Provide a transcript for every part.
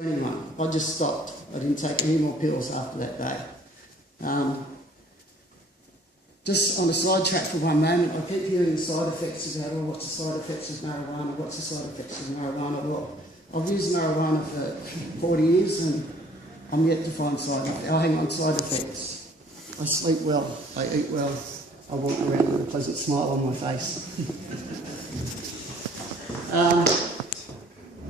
21. I just stopped. I didn't take any more pills after that day. Just on a side track for one moment, I keep hearing the side effects about, oh, what's the side effects of marijuana, what's the side effects of marijuana? Well, I've used marijuana for 40 years and I'm yet to find side effects. I sleep well, I eat well, I walk around with a pleasant smile on my face.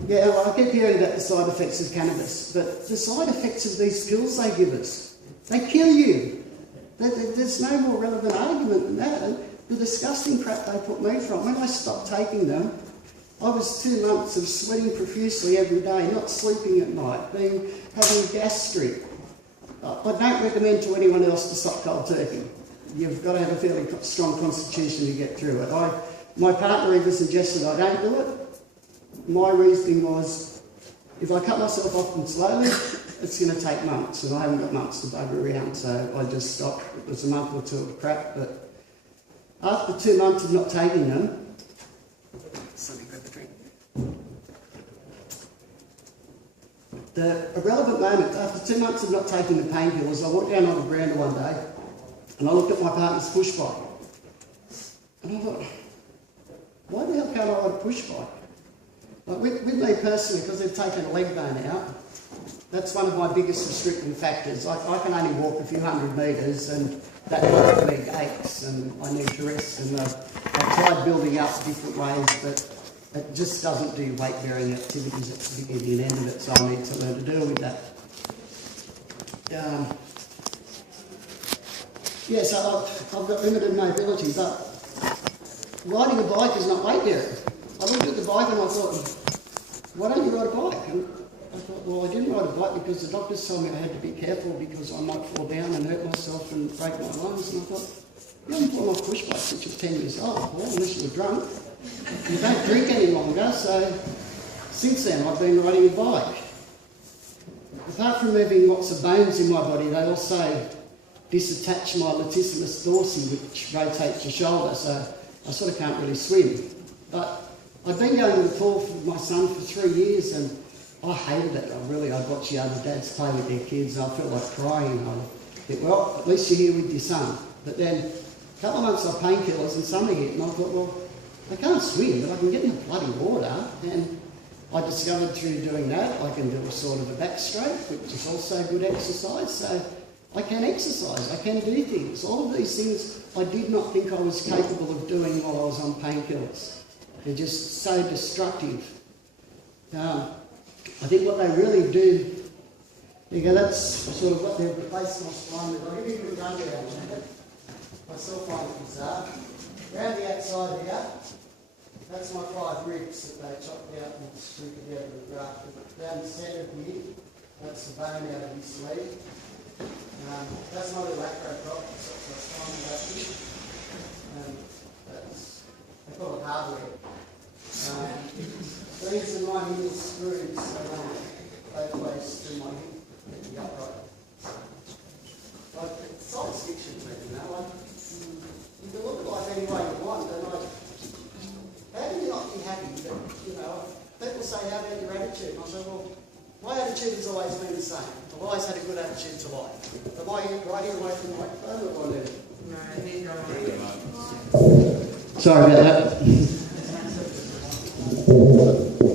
Yeah, well, I keep hearing about the side effects of cannabis, but the side effects of these pills they give us, they kill you. There's no more relevant argument than that. And the disgusting crap they put me from, when I stopped taking them, I was 2 months of sweating profusely every day, not sleeping at night, having gastric. I don't recommend to anyone else to stop cold turkey. You've got to have a fairly strong constitution to get through it. My partner even suggested I don't do it. My reasoning was, if I cut myself off them slowly, it's going to take months, and I haven't got months to bugger around, so I just stopped. It was a month or two of crap, but after 2 months of not taking them, the irrelevant moment, after 2 months of not taking the painkillers, I walked down on the veranda one day, and I looked at my partner's push bike, and I thought, why the hell can't I ride a push bike? Like with me personally, because they've taken a leg bone out, that's one of my biggest restricting factors. I can only walk a few hundred metres and that left leg aches and I need to rest. And I've tried building up different ways, but it just doesn't do weight-bearing activities at the beginning and end of it, so I need to learn to deal with that. Yeah, so I've got limited mobility, but riding a bike is not weight-bearing. I looked at the bike and I thought, why don't you ride a bike? And I thought, well, I didn't ride a bike because the doctors told me I had to be careful because I might fall down and hurt myself and break my lungs. And I thought, you haven't fallen off push bike since you're 10 years old, well, unless you were drunk. You don't drink any longer, so since then I've been riding a bike. Apart from moving lots of bones in my body, they also disattach my latissimus dorsi, which rotates your shoulder, so I sort of can't really swim. But I've been going to the pool with my son for 3 years and I hated it. I'd watch the other dads play with their kids and I felt like crying. I think, well, at least you're here with your son. But then a couple of months of painkillers and summer hit and I thought, well, I can't swim, but I can get in the bloody water. And I discovered through doing that, I can do a sort of a backstroke, which is also good exercise. So I can exercise, I can do things. All of these things I did not think I was capable of doing while I was on painkillers. They're just so destructive. I think what they really do, you go, that's sort of what they've replaced my spine with. I'll give you a good rundown. I still find it bizarre. Around the outside here, that's my 5 ribs that they chopped out and screwed together and grafted. Down the centre here, that's the bone out of his sleeve. That's my little acro prop, that's what I was talking about here. They call it hardware. These are my little screws both ways through my hip, the upright. Like, it's science fiction, you know. You can look at life any way you want, and how can you not be happy that, you know, people say, how about your attitude? And I say, well, my attitude has always been the same. I've always had a good attitude to life. Am I riding away from the microphone or am I leaving? No, sorry about that.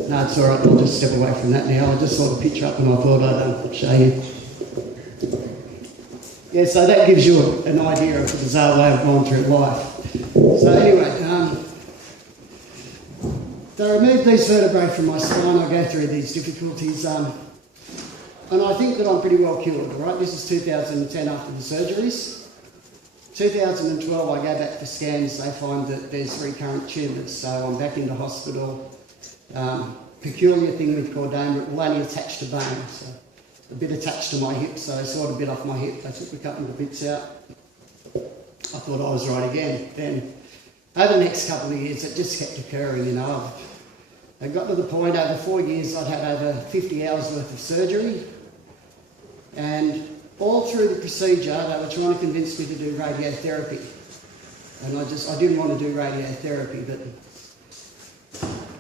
No, it's all right. I'll just step away from that now. I just saw the picture up and I thought I'd show you. Yeah, so that gives you an idea of the bizarre way I've gone through life. So anyway, they remove these vertebrae from my spine. I go through these difficulties. And I think that I'm pretty well cured, all right? This is 2010 after the surgeries. 2012, I go back for scans. They find that there's recurrent tumours, so I'm back into hospital. Peculiar thing with chordoma, it will only attach to bone. So a bit attached to my hip, so they sawed a bit off my hip. They took a couple of bits out. I thought I was right again. Then, over the next couple of years, it just kept occurring, you know. I got to the point, over 4 years, I'd had over 50 hours worth of surgery. And all through the procedure, they were trying to convince me to do radiotherapy. And I didn't want to do radiotherapy, but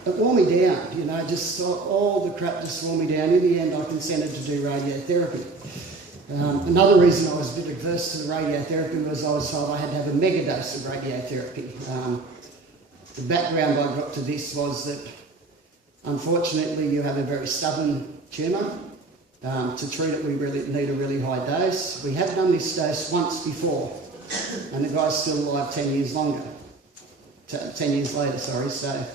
it wore me down, you know, just all the crap just wore me down. In the end, I consented to do radiotherapy. Another reason I was a bit adverse to the radiotherapy was I was told I had to have a mega dose of radiotherapy. The background I got to this was that, unfortunately, you have a very stubborn tumour. To treat it, we really need a really high dose. We have done this dose once before, and the guy's still alive 10 years longer. 10 years later, sorry. So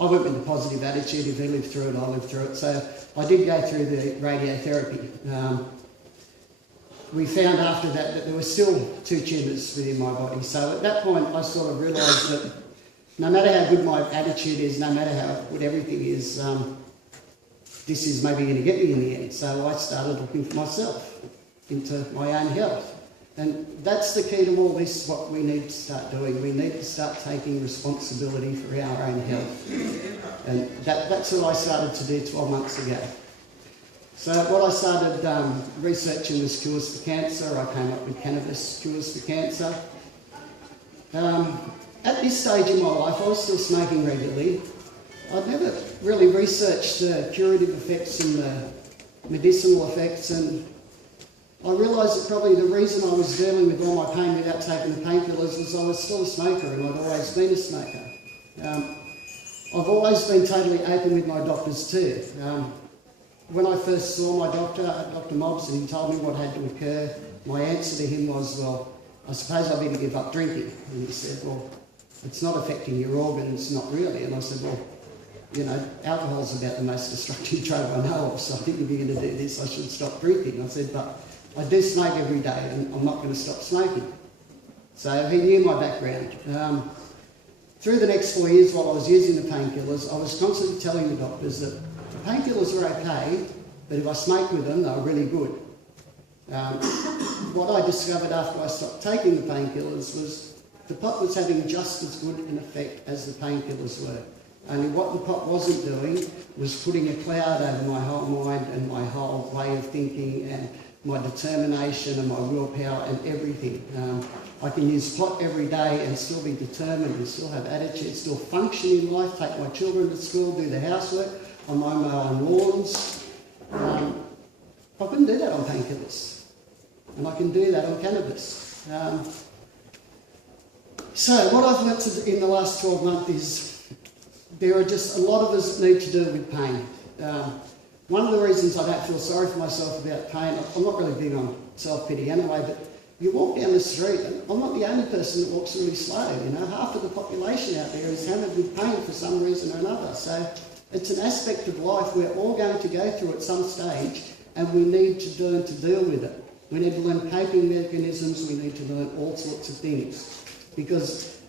I went with a positive attitude. If he lived through it, I lived through it. So I did go through the radiotherapy. We found after that there were still 2 tumours within my body. So at that point, I sort of realised that no matter how good my attitude is, no matter how good everything is, this is maybe going to get me in the end. So I started looking for myself, into my own health. And that's the key to all this, what we need to start doing. We need to start taking responsibility for our own health. And that's what I started to do 12 months ago. So what I started researching was cures for cancer. I came up with cannabis cures for cancer. At this stage in my life, I was still smoking regularly. I'd never really researched the curative effects and the medicinal effects, and I realised that probably the reason I was dealing with all my pain without taking the painkillers was I was still a smoker, and I'd always been a smoker. I've always been totally open with my doctors too. When I first saw my doctor, Dr. Mobs, and he told me what had to occur, my answer to him was, well, I suppose I better give up drinking. And he said, well, it's not affecting your organs, not really. And I said, well, you know, alcohol's about the most destructive drug I know of, so I think if you're going to do this, I should stop drinking. I said, but I do smoke every day and I'm not going to stop smoking. So he knew my background. Through the next 4 years while I was using the painkillers, I was constantly telling the doctors that the painkillers were okay, but if I smoked with them, they were really good. What I discovered after I stopped taking the painkillers was the pot was having just as good an effect as the painkillers were. Only what the pot wasn't doing was putting a cloud over my whole mind and my whole way of thinking and my determination and my willpower and everything. I can use pot every day and still be determined and still have attitude, still function in life, take my children to school, do the housework, I mow my own lawns. I couldn't do that on painkillers, and I can do that on cannabis. So what I've learnt in the last 12 months is there are just a lot of us that need to deal with pain. One of the reasons I don't feel sorry for myself about pain, I'm not really big on self-pity anyway, but you walk down the street, and I'm not the only person that walks really slow, you know. Half of the population out there is hammered with pain for some reason or another. So it's an aspect of life we're all going to go through at some stage, and we need to learn to deal with it. We need to learn coping mechanisms, we need to learn all sorts of things. Because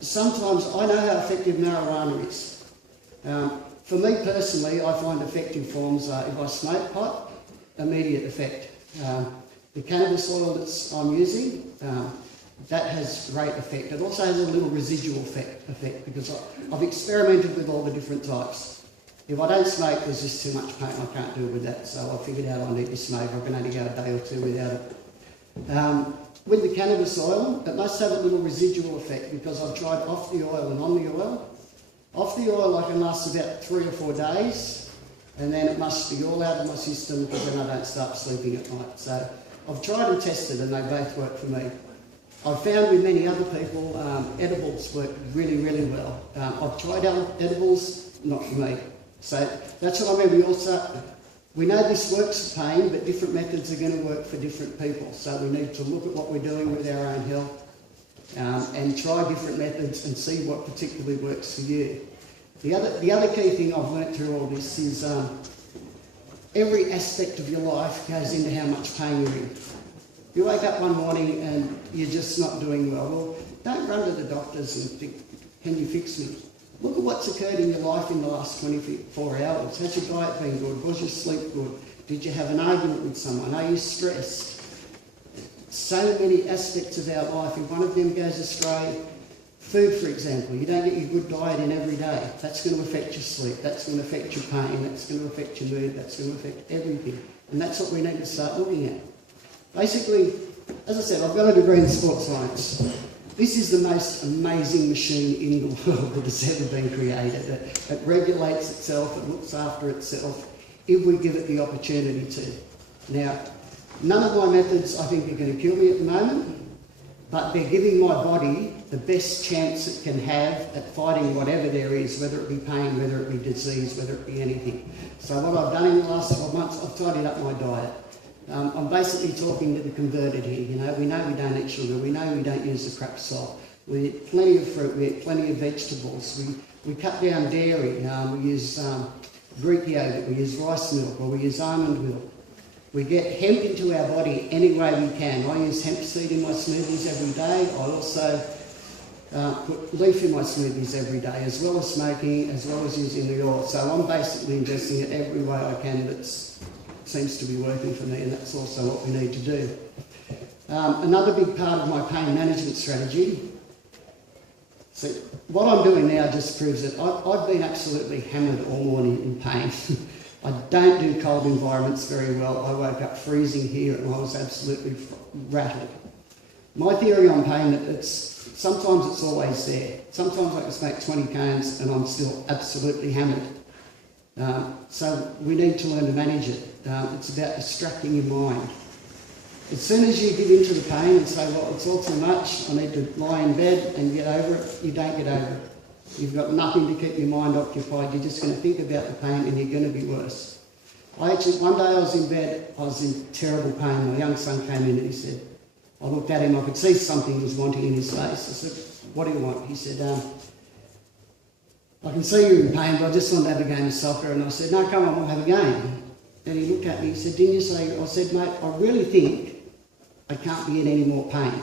sometimes I know how effective marijuana is. For me personally, I find effective forms are if I smoke pot, immediate effect. The cannabis oil that I'm using, that has great effect. It also has a little residual effect because I've experimented with all the different types. If I don't smoke, there's just too much pain. I can't deal with that. So I figured out I need to smoke. I can only go a day or two without it. With the cannabis oil, it must have a little residual effect because I've tried off the oil and on the oil. Off the oil I can last about 3 or 4 days, and then it must be all out of my system because then I don't start sleeping at night. So I've tried and tested and they both work for me. I've found with many other people, edibles work really, really well. I've tried edibles, not for me. So that's what I mean. We know this works for pain, but different methods are going to work for different people. So we need to look at what we're doing with our own health and try different methods and see what particularly works for you. The other key thing I've learnt through all this is every aspect of your life goes into how much pain you're in. You wake up one morning and you're just not doing well. Well, don't run to the doctors and think, can you fix me? Look at what's occurred in your life in the last 24 hours. Has your diet been good? Was your sleep good? Did you have an argument with someone? Are you stressed? So many aspects of our life. If one of them goes astray, food, for example, you don't get your good diet in every day. That's going to affect your sleep. That's going to affect your pain. That's going to affect your mood. That's going to affect everything. And that's what we need to start looking at. Basically, as I said, I've got a degree in sports science. This is the most amazing machine in the world that has ever been created. It regulates itself, it looks after itself, if we give it the opportunity to. Now, none of my methods I think are going to kill me at the moment, but they're giving my body the best chance it can have at fighting whatever there is, whether it be pain, whether it be disease, whether it be anything. So what I've done in the last 12 months, I've tidied up my diet. I'm basically talking to the converted here, you know. We know we don't eat sugar, we know we don't use the crap salt. We eat plenty of fruit, we eat plenty of vegetables, we cut down dairy, we use Greek yogurt, we use rice milk, or we use almond milk. We get hemp into our body any way we can. I use hemp seed in my smoothies every day. I also put leaf in my smoothies every day, as well as smoking, as well as using the oil. So I'm basically ingesting it every way I can that seems to be working for me, and that's also what we need to do. Another big part of my pain management strategy, so what I'm doing now just proves it. I've been absolutely hammered all morning in pain. I don't do cold environments very well. I woke up freezing here and I was absolutely rattled. My theory on pain, sometimes it's always there. Sometimes I can smoke 20 cones and I'm still absolutely hammered. So we need to learn to manage it. It's about distracting your mind. As soon as you give into the pain and say, well, it's all too much, I need to lie in bed and get over it, you don't get over it. You've got nothing to keep your mind occupied. You're just going to think about the pain and you're going to be worse. One day I was in bed, I was in terrible pain. My young son came in and he said, I looked at him, I could see something was wanting in his face. I said, what do you want? He said, I can see you're in pain, but I just want to have a game of soccer. And I said, no, come on, we'll have a game. And he looked at me, he said, didn't you say? I said, mate, I really think I can't be in any more pain.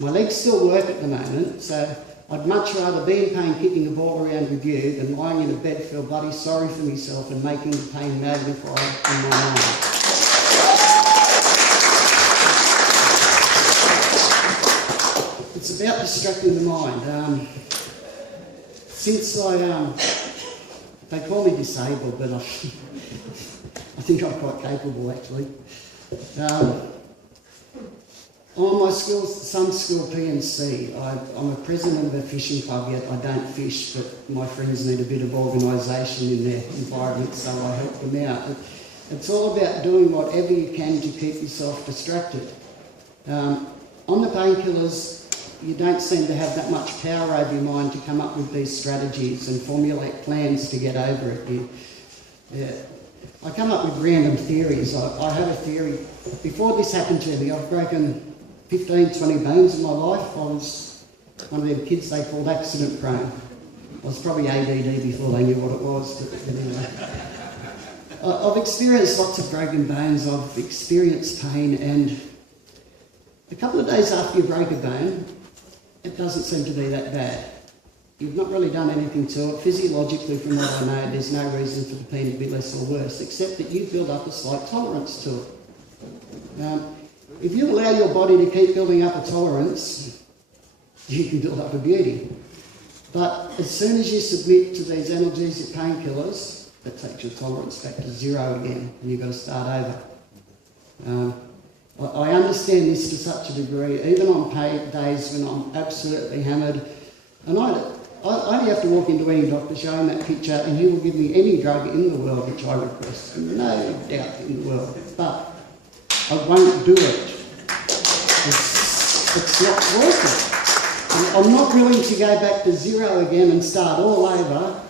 My legs still work at the moment, so I'd much rather be in pain kicking the ball around with you than lying in a bed, feel bloody sorry for myself and making the pain magnify in my mind. It's about distracting the mind. Since they call me disabled, but I think I'm quite capable actually. On my son's school PNC, I'm a president of a fishing club, yet I don't fish, but my friends need a bit of organisation in their environment, so I help them out. It's all about doing whatever you can to keep yourself distracted. On the painkillers, you don't seem to have that much power over your mind to come up with these strategies and formulate plans to get over it. I come up with random theories. I have a theory. Before this happened to me, I've broken 15, 20 bones in my life. I was one of them kids they called accident prone. I was probably ADD before they knew what it was, but anyway. I've experienced lots of broken bones, I've experienced pain, and a couple of days after you break a bone, it doesn't seem to be that bad. You've not really done anything to it. Physiologically, from what I know, there's no reason for the pain to be less or worse, except that you build up a slight tolerance to it. If you allow your body to keep building up a tolerance, you can build up a beauty. But as soon as you submit to these analgesic painkillers, that takes your tolerance back to zero again, and you've got to start over. I understand this to such a degree, even on days when I'm absolutely hammered, and I only have to walk into any doctor, show him that picture, and he will give me any drug in the world which I request, no doubt in the world, but I won't do it. It's not worth it. I'm not willing to go back to zero again and start all over.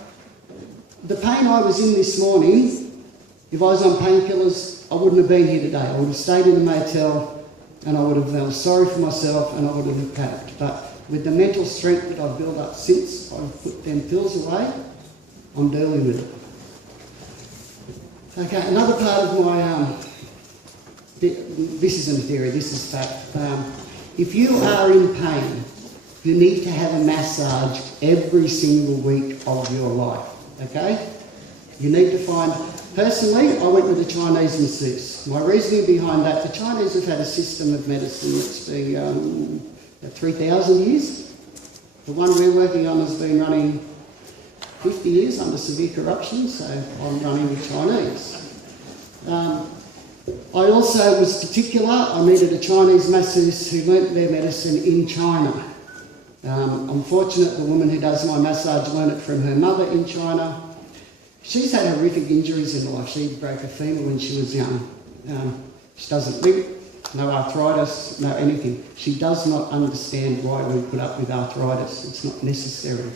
The pain I was in this morning, if I was on painkillers, I wouldn't have been here today. I would have stayed in a motel and I would have felt sorry for myself and I would have coped. But with the mental strength that I've built up since I've put them pills away, I'm dealing with it. Okay, another part of my, this isn't a theory, this is fact. If you are in pain, you need to have a massage every single week of your life, okay? You need to find, personally, I went with a Chinese masseuse. My reasoning behind that, the Chinese have had a system of medicine that's been 3,000 years. The one we're working on has been running 50 years under severe corruption, so I'm running with Chinese. I also was particular, I needed a Chinese masseuse who learnt their medicine in China. I'm fortunate the woman who does my massage learned it from her mother in China. She's had horrific injuries in life. She broke a femur when she was young. She doesn't limp, no arthritis, no anything. She does not understand why we put up with arthritis. It's not necessary.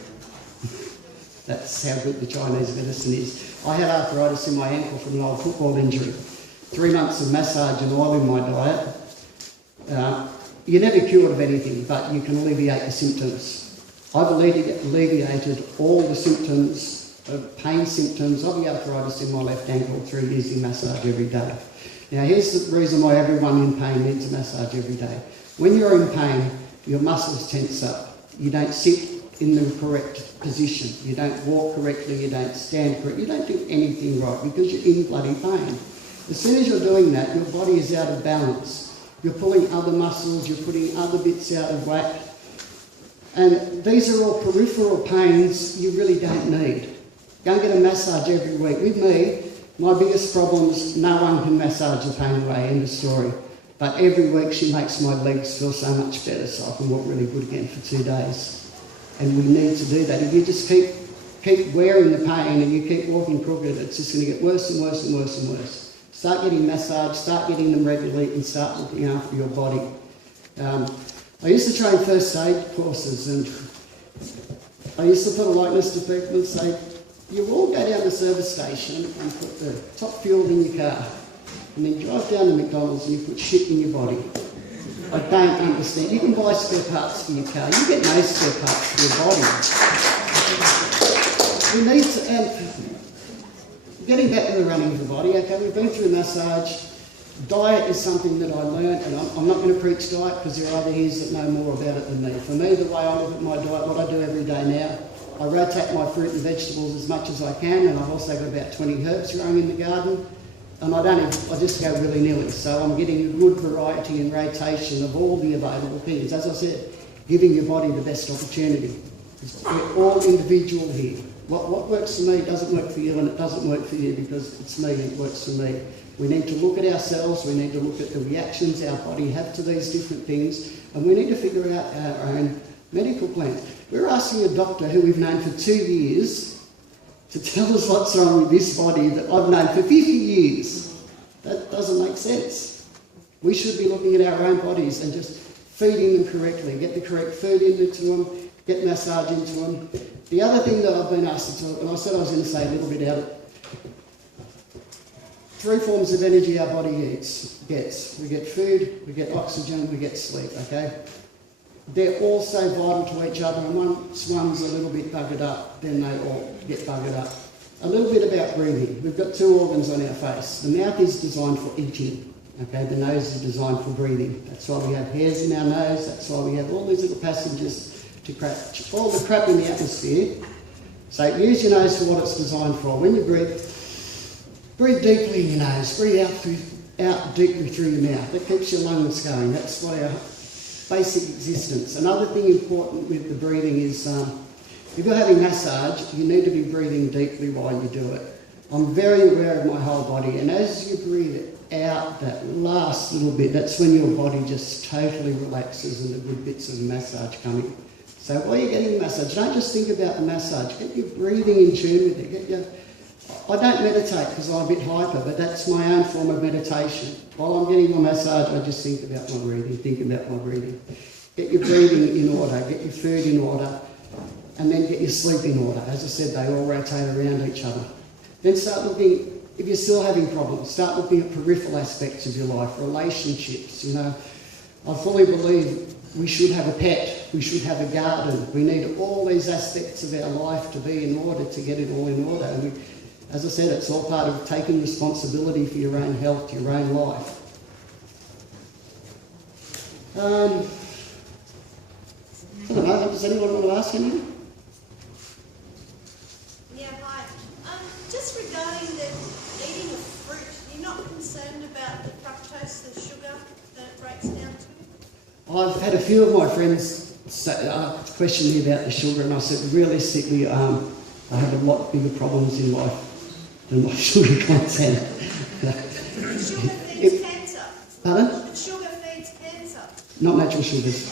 That's how good the Chinese medicine is. I had arthritis in my ankle from an old football injury. 3 months of massage and oil in my diet. You're never cured of anything, but you can alleviate the symptoms. I've alleviated all the symptoms, pain symptoms of the arthritis in my left ankle through using massage every day. Now here's the reason why everyone in pain needs a massage every day. When you're in pain, your muscles tense up. You don't sit in the correct position. You don't walk correctly, you don't stand correctly, you don't do anything right because you're in bloody pain. As soon as you're doing that, your body is out of balance. You're pulling other muscles, you're putting other bits out of whack. And these are all peripheral pains you really don't need. Go and get a massage every week. With me, my biggest problem is no one can massage the pain away, end of story. But every week she makes my legs feel so much better so I can walk really good again for 2 days. And we need to do that. If you just keep wearing the pain and you keep walking crooked, it's just going to get worse and worse and worse and worse. Start getting massage, start getting them regularly and start looking after your body. I used to train first aid courses and I used to put a likeness to people and say, you all go down to the service station and put the top fuel in your car and then drive down to McDonald's and you put shit in your body. I don't understand. You can buy spare parts for your car. You get no spare parts for your body. We need to, and getting back to the running of the body, okay, we've been through massage. Diet is something that I learned, and I'm not going to preach diet because there are other ears that know more about it than me. For me, the way I look at my diet, what I do every day now, I rotate my fruit and vegetables as much as I can, and I've also got about 20 herbs growing in the garden. And I just go willy-nilly. So I'm getting a good variety and rotation of all the available things. As I said, giving your body the best opportunity. We're all individual here. What works for me doesn't work for you, and it doesn't work for you because it's me and it works for me. We need to look at ourselves, we need to look at the reactions our body have to these different things, and we need to figure out our own medical plan. We're asking a doctor who we've known for 2 years to tell us what's wrong with this body that I've known for 50 years. That doesn't make sense. We should be looking at our own bodies and just feeding them correctly, get the correct food into them, get massage into them. The other thing that I've been asked to talk, and I said I was going to say a little bit about it, 3 forms of energy our body gets. We get food, we get oxygen, we get sleep, okay? They're all so vital to each other, and once one's a little bit buggered up, then they all get buggered up. A little bit about breathing. We've got 2 organs on our face. The mouth is designed for eating, okay? The nose is designed for breathing. That's why we have hairs in our nose, that's why we have all these little passages to catch all the crap in the atmosphere. So use your nose for what it's designed for. When you breathe deeply in your nose, breathe out deeply through your mouth. That keeps your lungs going. That's what our basic existence. Another thing important with the breathing is if you're having massage, you need to be breathing deeply while you do it. I'm very aware of my whole body, and as you breathe out that last little bit, that's when your body just totally relaxes and the good bits of the massage come in. So while you're getting the massage, don't just think about the massage. Get your breathing in tune with it. I don't meditate because I'm a bit hyper, but that's my own form of meditation. While I'm getting my massage, I just think about my breathing, Get your breathing in order, get your food in order, and then get your sleep in order. As I said, they all rotate around each other. Then start looking, if you're still having problems, start looking at peripheral aspects of your life, relationships, you know. I fully believe we should have a pet, we should have a garden. We need all these aspects of our life to be in order to get it all in order. And as I said, it's all part of taking responsibility for your own health, your own life. I don't know, does anyone want to ask anything? Yeah, hi. Just regarding the eating of fruit, you're not concerned about the fructose, the sugar that it breaks down to? I've had a few of my friends question me about the sugar, and I said, realistically, I have a lot bigger problems in life than my sugar content. The sugar feeds cancer. Pardon? The sugar feeds cancer. Not natural sugars.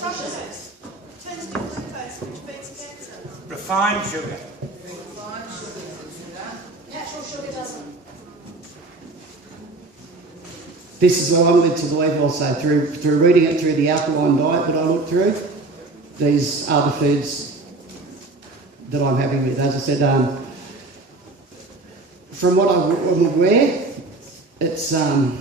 Fructose turns refined sugar. Natural sugar doesn't. This is what I'm led to believe also, through reading it through the alkaline diet that I looked through. These are the foods that I'm having with. As I said, from what I'm aware, it's the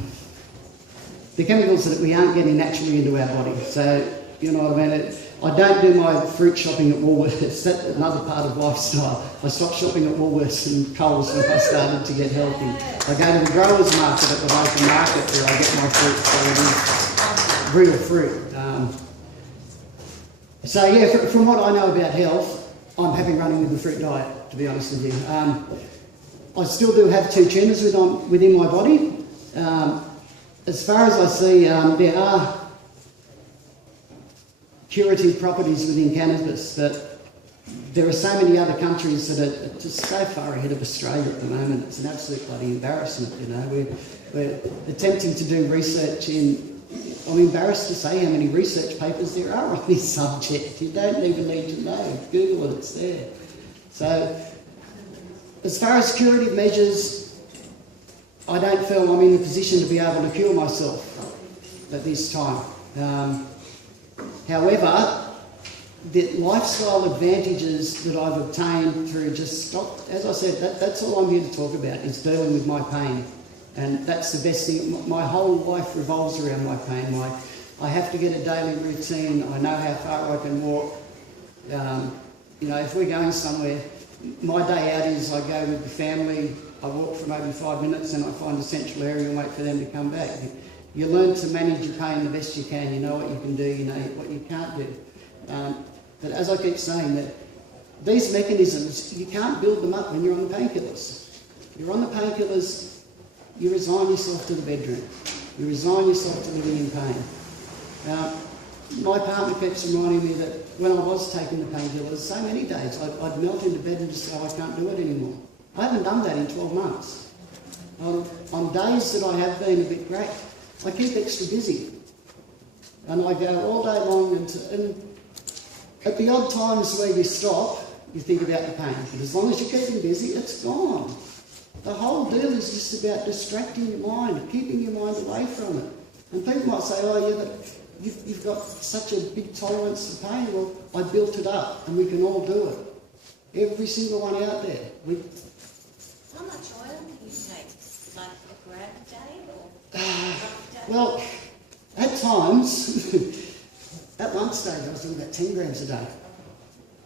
chemicals that we aren't getting naturally into our body. So, you know what I mean? I don't do my fruit shopping at Woolworths. That's another part of lifestyle. I stopped shopping at Woolworths and Coles when I started to get healthy. I go to the growers market at the local market where I get my fruit, so it is real fruit. So yeah, from what I know about health, I'm happy running with the fruit diet, to be honest with you. I still do have 2 tumours within my body. As far as I see, there are curative properties within cannabis, but there are so many other countries that are just so far ahead of Australia at the moment. It's an absolute bloody embarrassment, you know. We're attempting to do research I'm embarrassed to say how many research papers there are on this subject. You don't even need to know. Google it, it's there. So, as far as curative measures, I don't feel I'm in a position to be able to cure myself at this time. However, the lifestyle advantages that I've obtained through just stop, as I said, that's all I'm here to talk about, is dealing with my pain. And that's the best thing. My whole life revolves around my pain. I have to get a daily routine. I know how far I can walk. You know, if we're going somewhere, my day out is I go with the family, I walk for maybe 5 minutes and I find a central area and wait for them to come back. You learn to manage your pain the best you can. You know what you can do, you know what you can't do. But as I keep saying, that these mechanisms, you can't build them up when you're on the painkillers. You're on the painkillers, you resign yourself to the bedroom. You resign yourself to living in pain. My partner keeps reminding me that when I was taking the painkillers, so many days I'd melt into bed and just say, I can't do it anymore. I haven't done that in 12 months. On days that I have been a bit great, I keep extra busy. And I go all day long, and at the odd times where you stop, you think about the pain. But as long as you're keeping busy, it's gone. The whole deal is just about distracting your mind, keeping your mind away from it. And people might say, oh yeah, but you've got such a big tolerance to pain. Well, I built it up, and we can all do it. Every single one out there. How much oil do you take? Like a gram a day or well, at times, at one stage I was doing about 10 grams a day.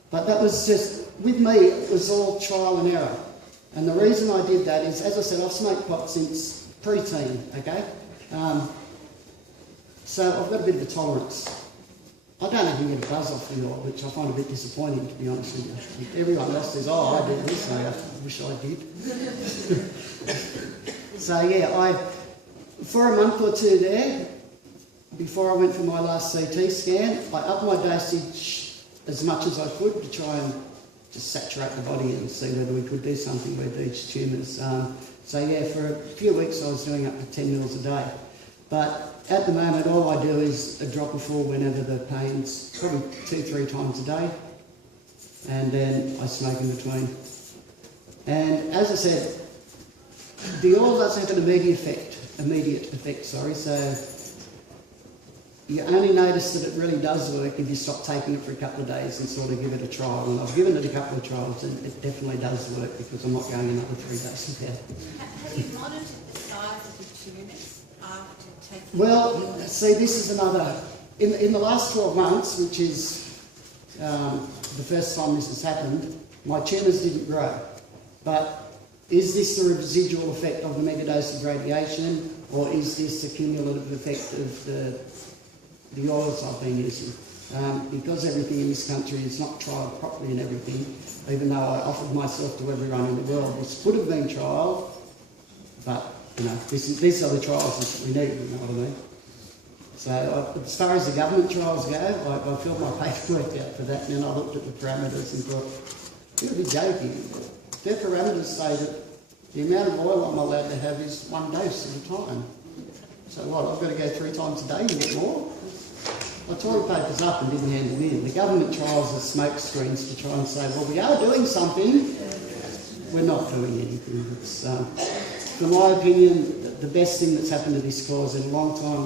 But that was just, with me, it was all trial and error. And the reason I did that is, as I said, I've smoked pot since pre-teen, okay? So I've got a bit of a tolerance. I don't even get a buzz off the oil, which I find a bit disappointing, to be honest with you. Everyone else says, oh, I did this, I wish I did. So yeah, for a month or two there, before I went for my last CT scan, I upped my dosage as much as I could to try and just saturate the body and see whether we could do something with each tumours. So yeah, for a few weeks I was doing up to 10 mils a day. But at the moment, all I do is a drop of 4 whenever the pain's, probably 2-3 times a day. And then I smoke in between. And as I said, the oil does have an immediate effect, so you only notice that it really does work if you stop taking it for a couple of days and sort of give it a trial. And I've given it a couple of trials and it definitely does work because I'm not going another 3 days without it. Have you monitored the size of the tumours after taking? Well, see, this is another, in the last 12 months, which is the first time this has happened, my tumours didn't grow. But is this the residual effect of the megadose of radiation, or is this a cumulative effect of the oils I've been using? Because everything in this country is not trialled properly and everything, even though I offered myself to everyone in the world, this could have been trialled, but you know, these are the trials that we need, you know what I mean? So as far as the government trials go, I filled my paperwork out for that, and then I looked at the parameters and thought, you'd be joking. Their parameters say that the amount of oil I'm allowed to have is 1 dose at a time. So what, I've got to go 3 times a day to get more? I tore the papers up and didn't hand them in. The government trials as smoke screens to try and say, well, we are doing something. We're not doing anything. It's, from my opinion, the best thing that's happened to this cause in a long time.